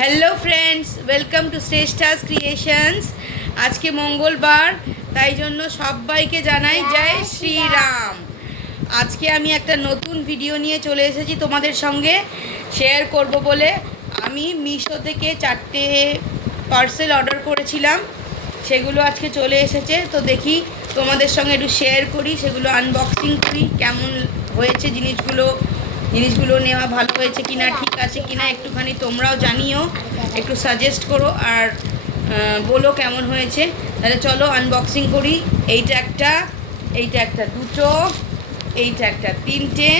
Hello friends, welcome to Shreshtha's creations. আজকে মঙ্গলবার, তাই জন্য সবাইকে জানাই জয় শ্রীরাম। আজকে আমি একটা নতুন ভিডিও নিয়ে চলে এসেছি তোমাদের সঙ্গে শেয়ার করব বলে। আমি মিশো থেকে 4টে পার্সেল অর্ডার করেছিলাম, সেগুলো আজকে চলে এসেছে। তো দেখি তোমাদের সঙ্গে একটু শেয়ার করি, সেগুলো আনবক্সিং করি, কেমন হয়েছে জিনিসগুলো নেওয়া ভালো হয়েছে কিনা, ঠিক আছে কিনা একটুখানি তোমরাও জানিও, একটু সাজেস্ট করো আর বলো কেমন হয়েছে। তাহলে চলো আনবক্সিং করি। এইটা একটা দুটো, এইটা একটা তিনটে,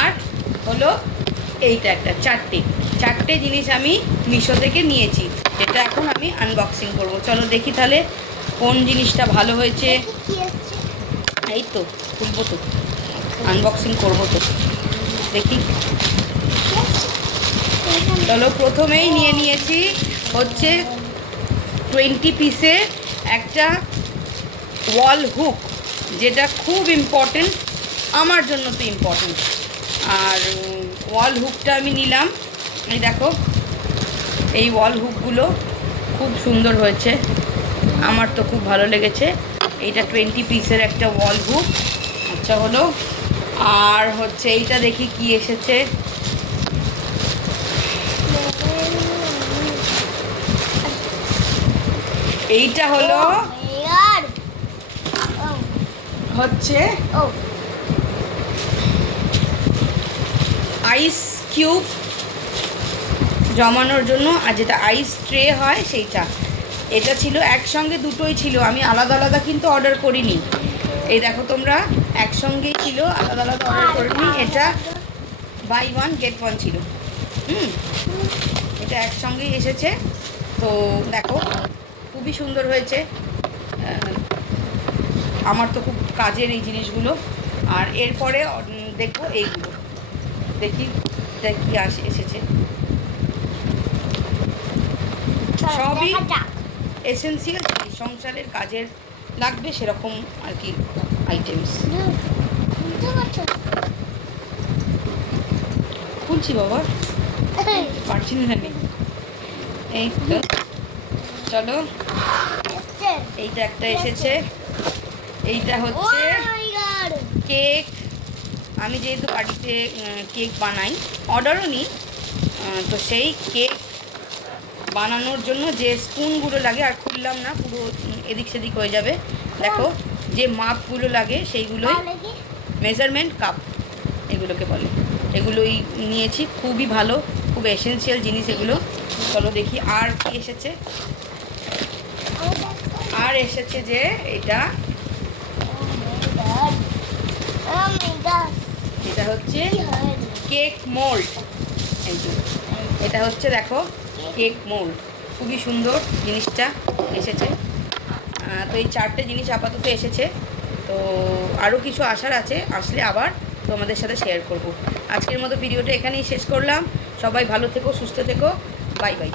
আর হলো এইটা একটা চারটে জিনিস আমি মিশো থেকে নিয়েছি। এটা এখন আমি আনবক্সিং করব। চলো দেখি তাহলে কোন জিনিসটা ভালো হয়েছে। এই তো খুলবো, তো আনবক্সিং করবো, তো দেখি। চলো প্রথমেই নিয়ে নিয়েছি হচ্ছে 20 পিসের একটা ওয়াল হুক, যেটা খুব ইম্পর্টেন্ট, আমার জন্য তো ইম্পর্টেন্ট। আর ওয়াল হুকটা আমি নিলাম। এই দেখো, এই ওয়াল হুকগুলো খুব সুন্দর হয়েছে, আমার তো খুব ভালো লেগেছে। এইটা 20 পিসের একটা ওয়াল হুক। আচ্ছা হলো। আর হচ্ছে এইটা দেখি কি এসেছে। এইটা হলো হচ্ছে আইস কিউব জমানোর জন্য, আর যেটা আইস ট্রে হয় সেইটা। এটা ছিল একসঙ্গে, দুটোই ছিল, আমি আলাদা আলাদা কিন্তু অর্ডার করিনি। এই দেখো তোমরা, একসঙ্গেই ছিল, আলাদা আলাদা অর্ডার করিনি। এটা বাই ওয়ান গেট ওয়ান ছিল। এটা একসঙ্গেই এসেছে। তো দেখো খুবই সুন্দর হয়েছে, আমার তো খুব কাজের এই জিনিসগুলো। আর এরপরে দেখবো এইগুলো, দেখি এটা কি এসেছে। সবই এসেন্সিয়াল, সংসারের কাজের লাগবে সেরকম আর কি আইটেমস। খুলছি বাবা, পারছি না জানি। এই তো চলো, এইটা একটা এসেছে। এইটা হচ্ছে কেক। আমি যেহেতু বাড়িতে কেক বানাই, অর্ডারও নিই, তো সেই কেক বানানোর জন্য যে স্পুনগুলো লাগে, আর খুললাম না, পুরো এদিক সেদিক হয়ে যাবে। দেখো যে মাপগুলো লাগে সেইগুলোই মেজারমেন্ট কাপ এগুলোকে বলে, এগুলোই নিয়েছি। খুবই ভালো, খুব এসেন্সিয়াল জিনিস এগুলো। চলো দেখি আর কি এসেছে। আর এসেছে যে এটা হচ্ছে কেক মোল্ড। এটা হচ্ছে দেখো কেক মোল্ড, খুবই সুন্দর জিনিসটা এসেছে। তো এই 4টে জিনিস আপাতত এসেছে, তো আরও কিছু আসার আছে, আসলে আবার তোমাদের সাথে শেয়ার করব। আজকের মতো ভিডিওটা এখানেই শেষ করলাম। সবাই ভালো থেকো, সুস্থ থেকো, বাই বাই।